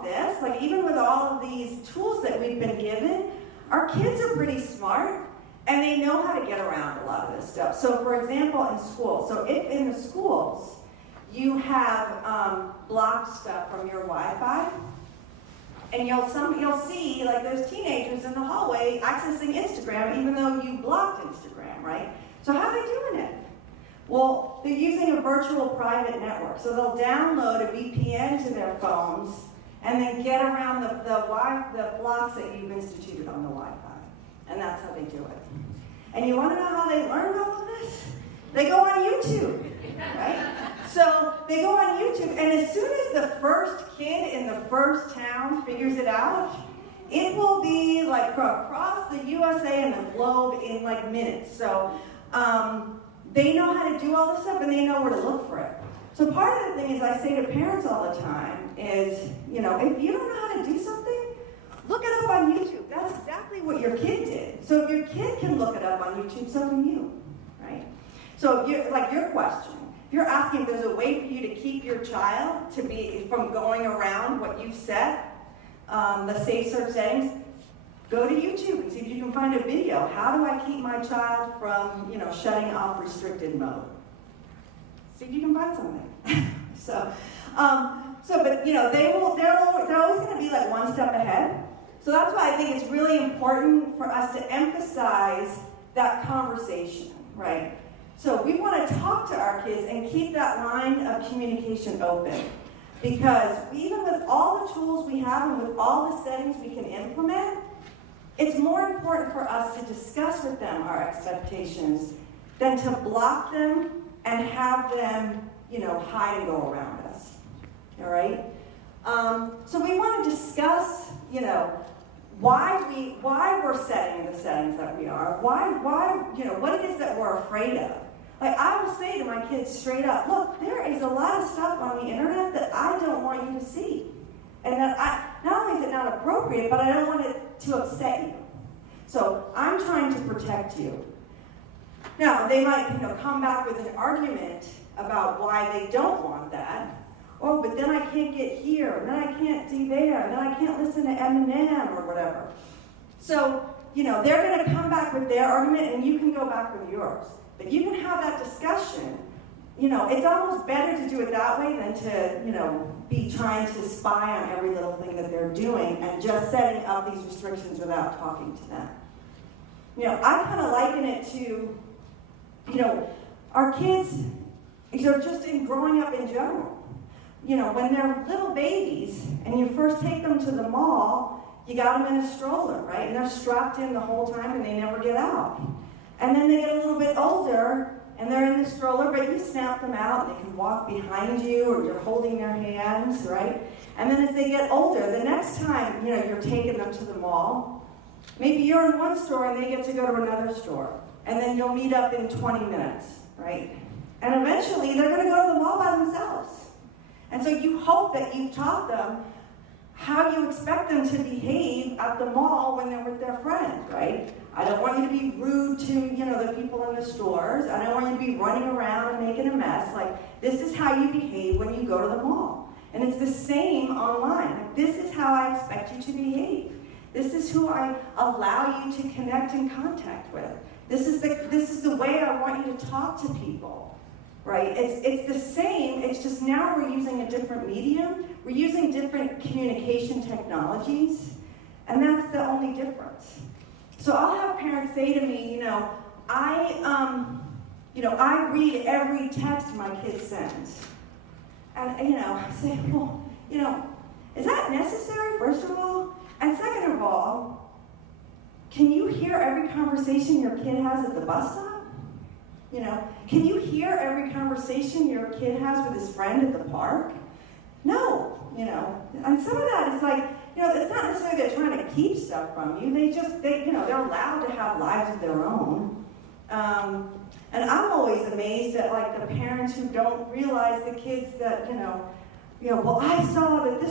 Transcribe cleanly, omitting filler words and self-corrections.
of this, like even with all of these tools that we've been given, our kids are pretty smart and they know how to get around a lot of this stuff. So for example, in school, so if in the schools you have blocked stuff from your Wi-Fi, and you'll see like there's teenagers in the hallway accessing Instagram even though you blocked Instagram, right? So how are they doing it? Well, they're using a virtual private network. So they'll download a VPN to their phones and then get around the blocks that you've instituted on the Wi-Fi. And that's how they do it. And you want to know how they learn all of this? They go on YouTube, right? So they go on YouTube, and as soon as the first kid in the first town figures it out, it will be like across the USA and the globe in like minutes. So they know how to do all this stuff, and they know where to look for it. So part of the thing is I say to parents all the time is, you know, if you don't know how to do something, look it up on YouTube. That's exactly what your kid did. So if your kid can look it up on YouTube, so can you, right? So like your question, if you're asking if there's a way for you to keep your child to be from going around what you've set, the safe search settings, go to YouTube and see if you can find a video. How do I keep my child from, you know, shutting off restricted mode? See if you can find something. But you know, they're always going to be like one step ahead. So that's why I think it's really important for us to emphasize that conversation, right? So we want to talk to our kids and keep that line of communication open. Because even with all the tools we have and with all the settings we can implement, it's more important for us to discuss with them our expectations than to block them and have them, you know, hide and go around us. All right? So we want to discuss, you know, why we're setting the settings that we are, why, you know, what it is that we're afraid of. Like I will say to my kids straight up, look, there is a lot of stuff on the internet that I don't want you to see. And that not only is it not appropriate, but I don't want it to upset you. So I'm trying to protect you. Now, they might, you know, come back with an argument about why they don't want that. Oh, but then I can't get here, and then I can't do there, and then I can't listen to Eminem or whatever. So, you know, they're going to come back with their argument, and you can go back with yours. But you can have that discussion. You know, it's almost better to do it that way than to, you know, be trying to spy on every little thing that they're doing and just setting up these restrictions without talking to them. You know, I kind of liken it to, you know, our kids, you know, just in growing up in general. You know, when they're little babies and you first take them to the mall, you got them in a stroller, right? And they're strapped in the whole time and they never get out. And then they get a little bit older and they're in the stroller, but you snap them out and they can walk behind you or you're holding their hands, right? And then as they get older, the next time, you know, you're taking them to the mall, maybe you're in one store and they get to go to another store. And then you'll meet up in 20 minutes, right? And eventually they're going to go to the mall by themselves. And so you hope that you've taught them how you expect them to behave at the mall when they're with their friends, right? I don't want you to be rude to, you know, the people in the stores. I don't want you to be running around and making a mess. Like, this is how you behave when you go to the mall. And it's the same online. Like, this is how I expect you to behave. This is who I allow you to connect and contact with. This is the way I want you to talk to people. Right? It's the same, it's just now we're using a different medium, we're using different communication technologies, and that's the only difference. So I'll have parents say to me, you know, I read every text my kid sends. And, you know, I say, well, you know, is that necessary, first of all? And second of all, can you hear every conversation your kid has at the bus stop? You know, can you hear every conversation your kid has with his friend at the park? No, you know. And some of that is like, you know, it's not necessarily they're trying to keep stuff from you. You know, they're allowed to have lives of their own. And I'm always amazed at like the parents who don't realize the kids that, you know, well, I saw that this